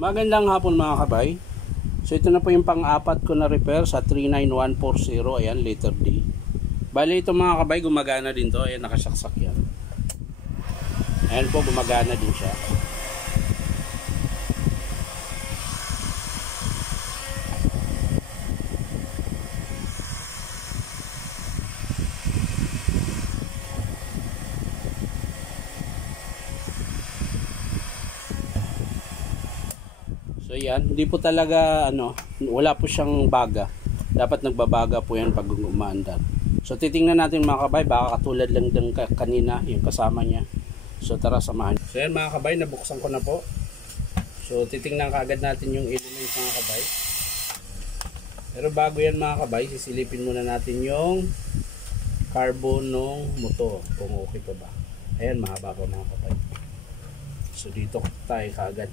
Magandang hapon mga kabay. So ito na po yung pang-apat ko na repair sa 39140. Ayan, letter D. Bali ito mga kabay, gumagana din to. Ayan, nakasaksak yan. Ayan po, gumagana din siya. So yan, hindi po talaga wala po siyang baga. Dapat nagbabaga po yan pag umaandar. So titingnan natin mga kabay, baka katulad lang ng kanina yung kasama niya. So tara, samahan. So yan mga kabay, nabuksan ko na po. So titingnan kaagad natin yung elements mga kabay. Pero bago yan mga kabay, sisilipin muna natin yung carbon ng motor kung okay pa ba. Ayan, mahaba pa mga kabay. So dito tayo kaagad.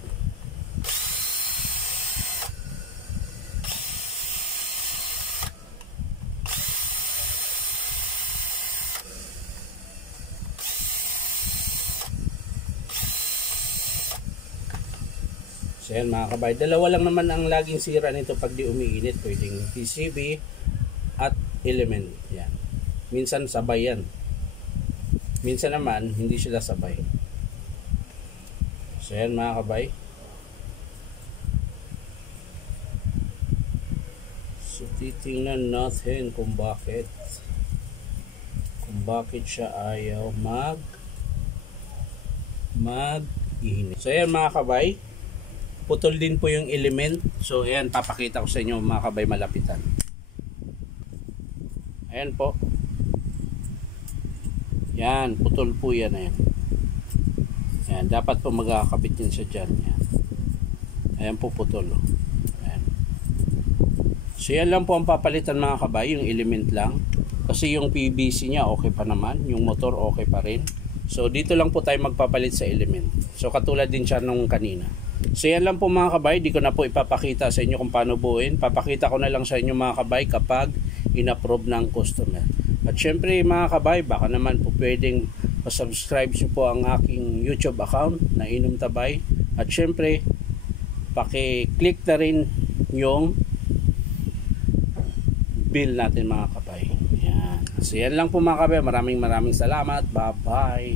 So yan mga kabay, dalawa lang naman ang laging sira nito pag di umiinit. Pwedeng PCB at element. Yan. Minsan sabay yan. Minsan naman hindi sila sabay. So yan mga kabay. So titingnan natin kung bakit siya ayaw mag-init. So yan mga kabay, putol din po yung element. So ayan, papakita ko sa inyo mga kabay, malapitan. Ayan po. Yan, putol po yan. Ayan. Ayan, dapat po magkakabit din siya dyan. Ayan, ayan po, putol. Ayan. So yan lang po ang papalitan mga kabay, yung element lang. Kasi yung PVC niya okay pa naman, yung motor okay pa rin. So dito lang po tayo magpapalit sa element. So katulad din siya nung kanina. So yan lang po mga kabay, di ko na po ipapakita sa inyo kung paano buuin. Papakita ko na lang sa inyo mga kabay kapag in-approve ng customer. At syempre mga kabay, baka naman po pwedeng pa-subscribe nyo po ang aking YouTube account na Inom Tabay. At syempre, paki-click na rin yung bill natin mga kabay. Yan. So yan lang po mga kabay, maraming salamat. Bye bye.